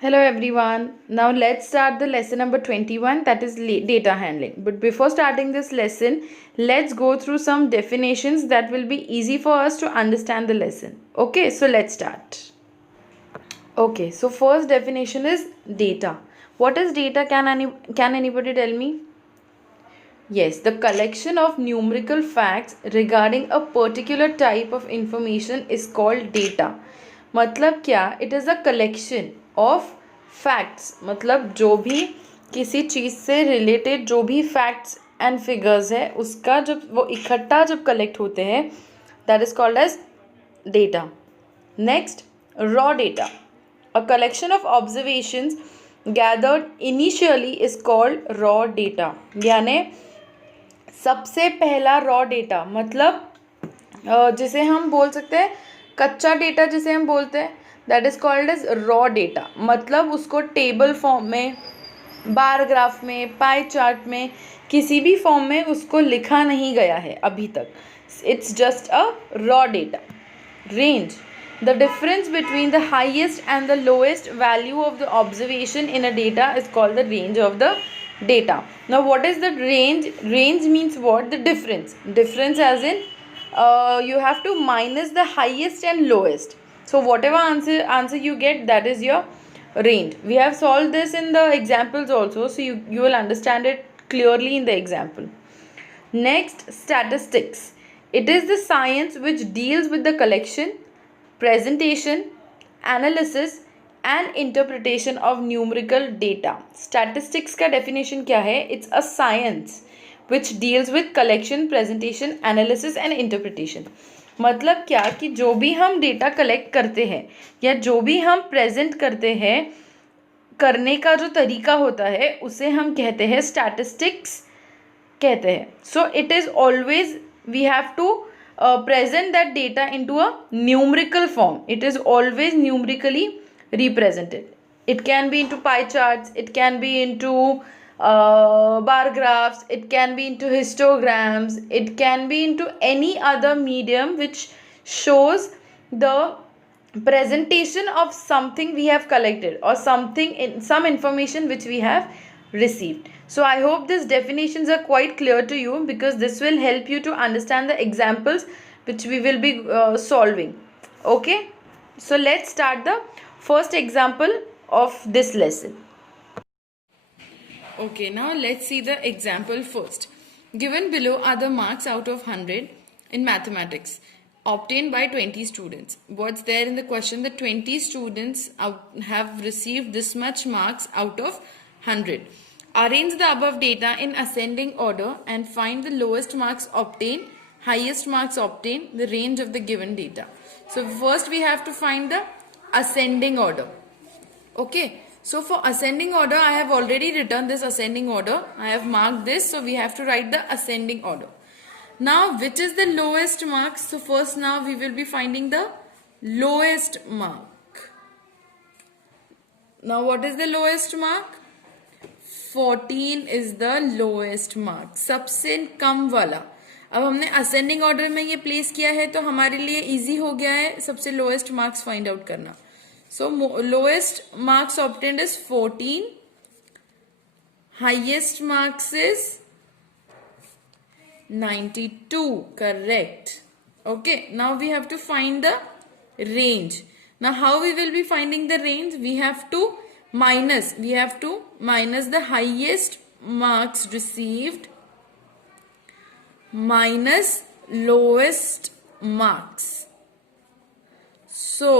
Hello everyone. Now let's start the lesson number 21, that is data handling. But before starting this lesson, let's go through some definitions that will be easy for us to understand the lesson. Okay, so let's start. Okay, so first definition is data. What is data? Can anybody tell me? Yes, the collection of numerical facts regarding a particular type of information is called data. मतलब क्या? It is a collection of facts. मतलब जो भी किसी चीज़ से related जो भी facts and figures है उसका जब वो इकट्ठा जब collect होते हैं that is called as data. Next, raw data. A collection of observations gathered initially is called raw data. यानी सबसे पहला रॉ डेटा मतलब जिसे हम बोल सकते हैं कच्चा डेटा जिसे हम बोलते हैं that is called as raw data. मतलब उसको टेबल फॉर्म में, बार ग्राफ में, पाई चार्ट में, किसी भी फॉर्म में उसको लिखा नहीं गया है अभी तक. It's just a raw data. Range. The difference between the highest and the lowest value of the observation in a data is called the range of the data. Now what is the range? Range means what? The difference. Difference as in you have to minus the highest and lowest. So whatever answer you get, that is your range. We have solved this in the examples also, so you will understand it clearly in the example. Next, statistics. It is the science which deals with the collection, presentation, analysis and interpretation of numerical data. Statistics का definition क्या है? It's a science which deals with collection, presentation, analysis and interpretation. मतलब क्या कि जो भी हम data collect करते हैं या जो भी हम प्रेजेंट करते हैं, करने का जो तरीका होता है उसे हम कहते हैं स्टैटिस्टिक्स कहते हैं. So it is always we have to present that data into a numerical form. It is always numerically represented. It can be into pie charts, it can be into bar graphs, it can be into histograms, it can be into any other medium which shows the presentation of something we have collected or something in some information which we have received. So I hope these definitions are quite clear to you because this will help you to understand the examples which we will be solving. Okay, so let's start the first example of this lesson. Okay, now let's see the example first. Given below are the marks out of 100 in mathematics obtained by 20 students. What's there in the question? The 20 students have received this much marks out of 100. Arrange the above data in ascending order and find the lowest marks obtained, highest marks obtained, the range of the given data. So first we have to find the ascending order. Okay, so for ascending order I have already written this ascending order. I have marked this, so we have to write the ascending order. Now which is the lowest marks? So first now we will be finding the lowest mark. Now what is the lowest mark? 14 is the lowest mark, सबसे कम वाला. अब हमने ascending order में ये place किया है तो हमारे लिए इजी हो गया है सबसे लोएस्ट मार्क्स फाइंड आउट करना. So lowest marks obtained is 14, highest marks is 92. Correct. Okay, now we have to find the range. Now how we will be finding the range? We have to minus the highest marks received minus lowest marks. So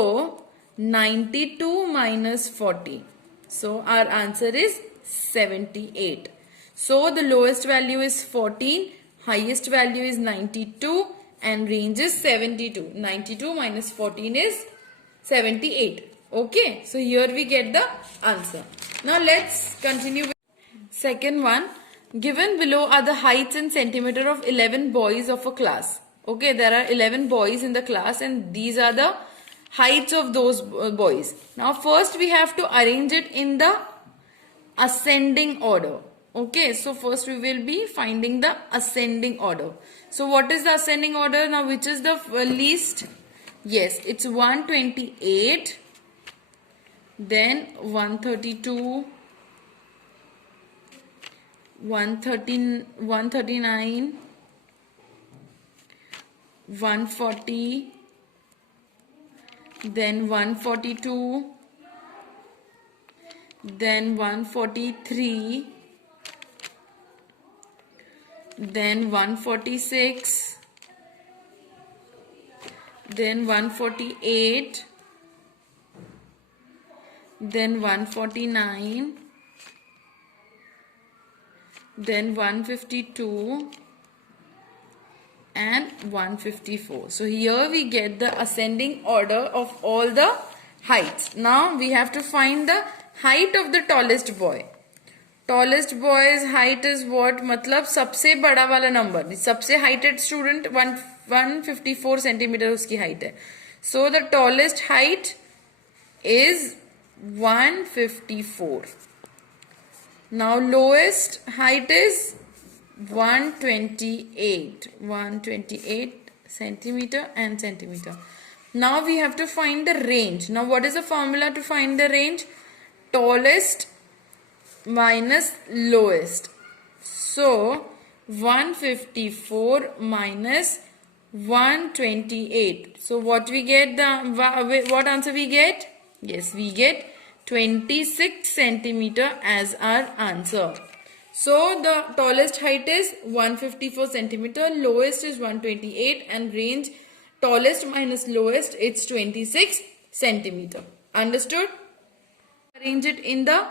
92 minus 40. So our answer is 78. So the lowest value is 14, highest value is 92 and range is 72. 92 minus 14 is 78. Okay, so here we get the answer. Now let's continue with second one. Given below are the heights in centimeter of 11 boys of a class. Okay, there are 11 boys in the class and these are the heights of those boys. Now first we have to arrange it in the ascending order. Okay, so first we will be finding the ascending order. So what is the ascending order? Now which is the least? Yes, it's 128. then 132, 139, 140, then 142, then 143, then 146, then 148, then 149, then 152 and 154. So here we get the ascending order of all the heights. Now we have to find the height of the tallest boy. Tallest boy's height is what? मतलब सबसे बड़ा वाला number, सबसे heighted student 154 centimetre उसकी height है. So the tallest height is 154. Now lowest height is 128 centimeter and centimeter. Now we have to find the range. Now what is the formula to find the range? Tallest minus lowest. So 154 minus 128. So what we get? What answer we get? Yes, we get 26 centimeter as our answer. So the tallest height is 154 centimeter, lowest is 128, and range tallest minus lowest, it's 26 centimeter. Understood? Arrange it in the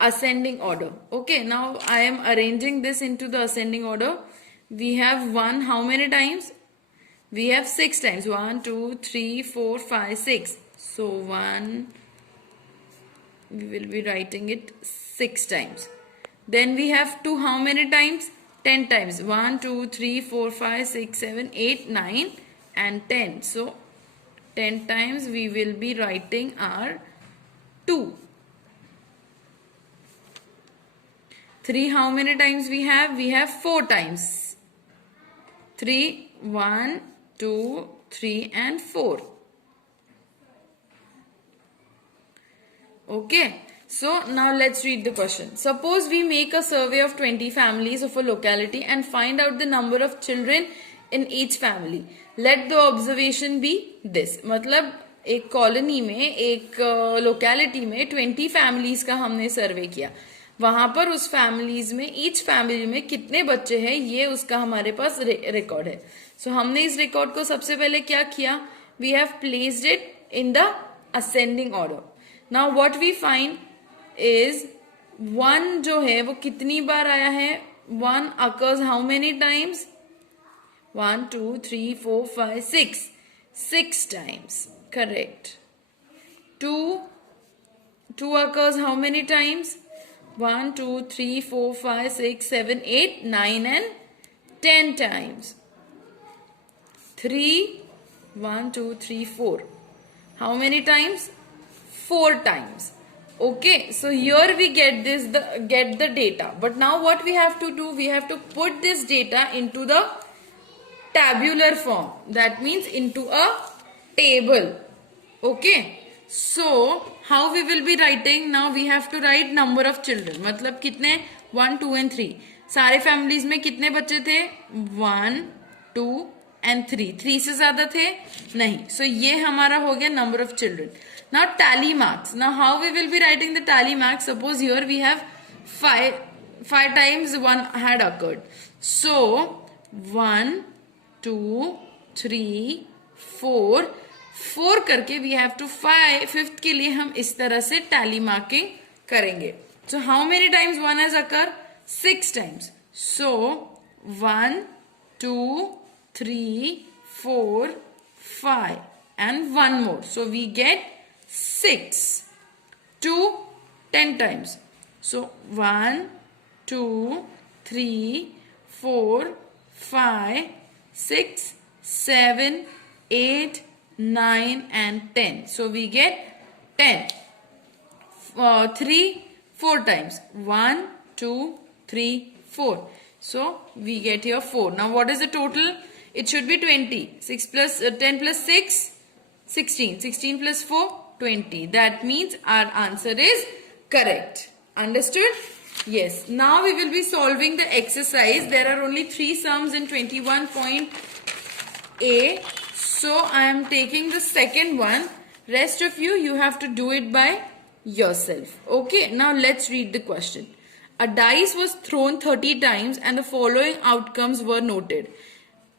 ascending order. Okay, now I am arranging this into the ascending order. We have 1 how many times? We have 6 times. 1, 2, 3, 4, 5, 6. So 1, we will be writing it 6 times. Then we have 2 how many times? 10 times. 1, 2, 3, 4, 5, 6, 7, 8, 9 and 10. So 10 times we will be writing our 2. 3 how many times we have? We have 4 times. 3, 1, 2, 3 and 4. Okay. So now let's read the question. Suppose we make a survey of 20 families of a locality and find out the number of children in each family. Let the observation be this. मतलब एक colony में, एक locality में 20 families का हमने सर्वे किया. वहां पर उस फैमिलीज में, ईच फैमिली में कितने बच्चे हैं, ये उसका हमारे पास रिकॉर्ड है. सो हमने इस रिकॉर्ड को सबसे पहले क्या किया? We have placed it in the ascending order. Now what we find is 1 जो है वो कितनी बार आया है? 1 occurs how many times? 1, 2, 3, 4, 5, 6. 6 times. Correct. 2 occurs how many times? 1, 2, 3, 4, 5, 6, 7, 8, 9 and 10 times. 3, 1, 2, 3, 4. How many times? 4 times. Okay, so here we get the data. But now what we have to do? We have to put this data into the tabular form. That means into a table. Okay. So how we will be writing? Now we have to write number of children. मतलब कितने? 1, 2 and 3. सारे families में कितने बच्चे थे? 1, 2 and 3. 3 से ज्यादा थे? नहीं. So ये हमारा हो गया number of children. Now tally marks. Now how we will be writing the tally marks? Suppose here we have 5 times 1 had occurred. So 1, 2, 3, 4 करके we have to 5th के लिए हम इस तरह से tally marking करेंगे. So how many times 1 has occurred? 6 times. So 1, 2, 3, 4, 5 and 1 more. So we get 6. 2 10 times. So 1, 2, 3, 4, 5, 6, 7, 8, 9 and 10. So we get 10. 3 4 times. 1, 2, 3, 4. So we get here 4. Now what is the total? It should be 20. 10 plus 6, 16. 16 plus 4, 20. That means our answer is correct. Understood? Yes. Now we will be solving the exercise. There are only 3 sums in 21.A. So I am taking the second one. Rest of you have to do it by yourself. Okay. Now let's read the question. A dice was thrown 30 times and the following outcomes were noted.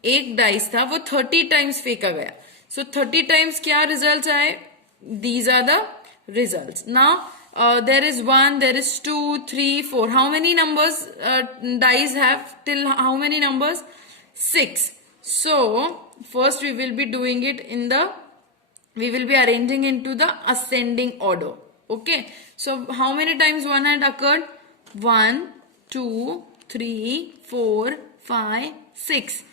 एक dice था वो 30 times फेंका गया. So 30 times क्या results आए? These are the results. Now there is 1, there is 2, 3, 4. How many numbers dice have? Till how many numbers? 6. So first we will be doing it in the, we will be arranging into the ascending order. Okay. So how many times 1 had occurred? 1, 2, 3, 4, 5, 6.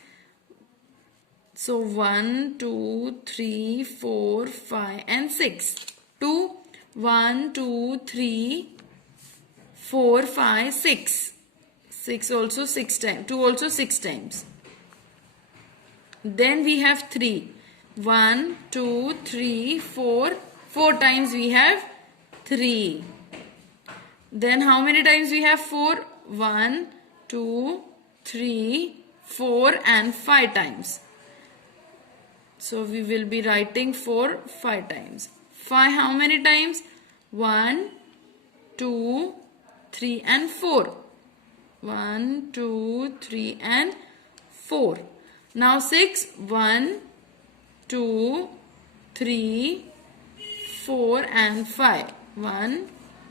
So 1, 2, 3, 4, 5 and 6. 2, 1, 2, 3, 4, 5, 6. 6 also 6 times. 2 also 6 times. Then we have 3. 1, 2, 3, 4. 4 times we have 3. Then how many times we have 4? 1, 2, 3, 4 and 5 times. So we will be writing 4 5 times. 5 how many times? 1, 2, 3 and 4. 1, 2, 3 and 4. Now 6. 1, 2, 3, 4 and 5. 1,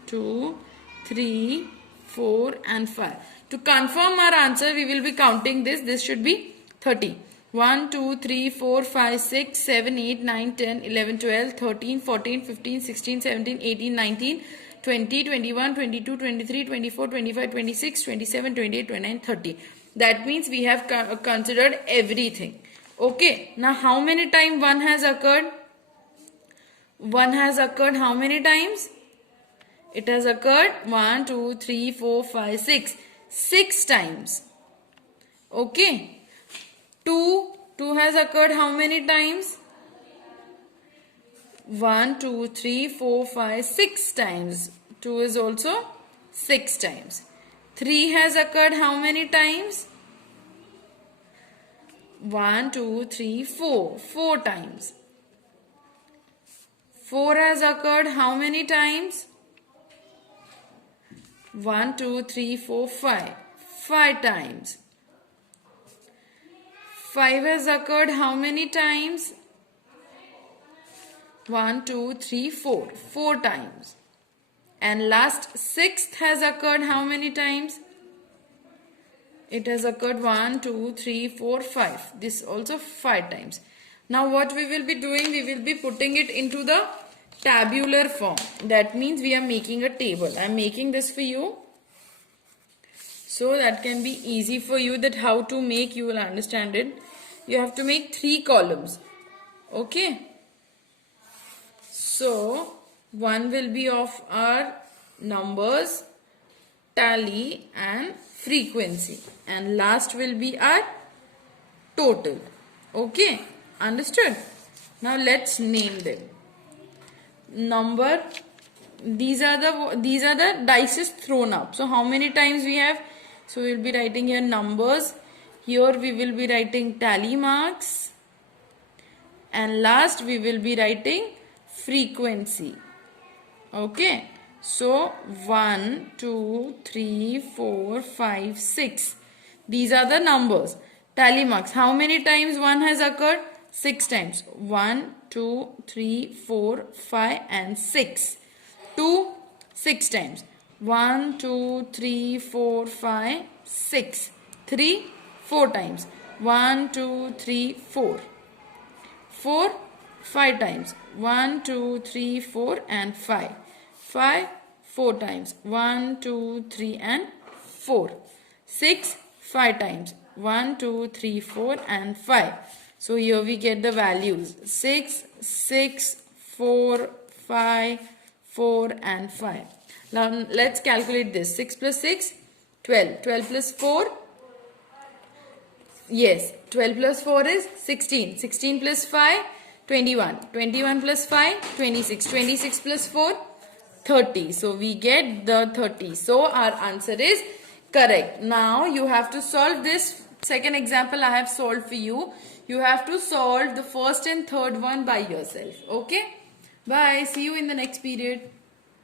2, 3, 4 and 5. To confirm our answer, we will be counting this. This should be 30. 1, 2, 3, 4, 5, 6, 7, 8, 9, 10, 11, 12, 13, 14, 15, 16, 17, 18, 19, 20, 21, 22, 23, 24, 25, 26, 27, 28, 29, 30. That means we have considered everything. Okay. Now how many times 1 has occurred? 1 has occurred how many times? It has occurred 1, 2, 3, 4, 5, 6. 6 times. Okay. 2 has occurred how many times? 1, 2, 3, 4, 5, 6 times. 2 is also 6 times. 3 has occurred how many times? 1, 2, 3, 4. 4 times. 4 has occurred how many times? 1, 2, 3, 4, 5. 5 times. 5 has occurred how many times? 1, 2, 3, 4. 4 times. And last 6th has occurred how many times? It has occurred 1, 2, 3, 4, 5. This also 5 times. Now what we will be doing? We will be putting it into the tabular form. That means we are making a table. I am making this for you. So that can be easy for you, that how to make, you will understand it. You have to make 3 columns. Okay. So one will be of our numbers, tally and frequency. And last will be our total. Okay. Understood? Now let's name them. Number. These are the dices thrown up. So how many times we have? So we will be writing here numbers. Here we will be writing tally marks. And last we will be writing frequency. Okay. So 1, 2, 3, 4, 5, 6. These are the numbers. Tally marks. How many times 1 has occurred? 6 times. 1, 2, 3, 4, 5 and 6. 2, 6 times. 1, 2, 3, 4, 5, 6. 3, 4 times. 1, 2, 3, 4. 4, 5 times. 1, 2, 3, 4 and 5. 5, 4 times. 1, 2, 3 and 4. 6, 5 times. 1, 2, 3, 4 and 5. So here we get the values. 6, 6, 4, 5, 4 and 5. Now let's calculate this. 6 plus 6, 12. 12 plus 4, yes, 12 plus 4 is 16. 16 plus 5, 21. 21 plus 5, 26. 26 plus 4, 30. So we get the 30. So our answer is correct. Now you have to solve this second example I have solved for you. You have to solve the first and third one by yourself. Okay? Bye. See you in the next period.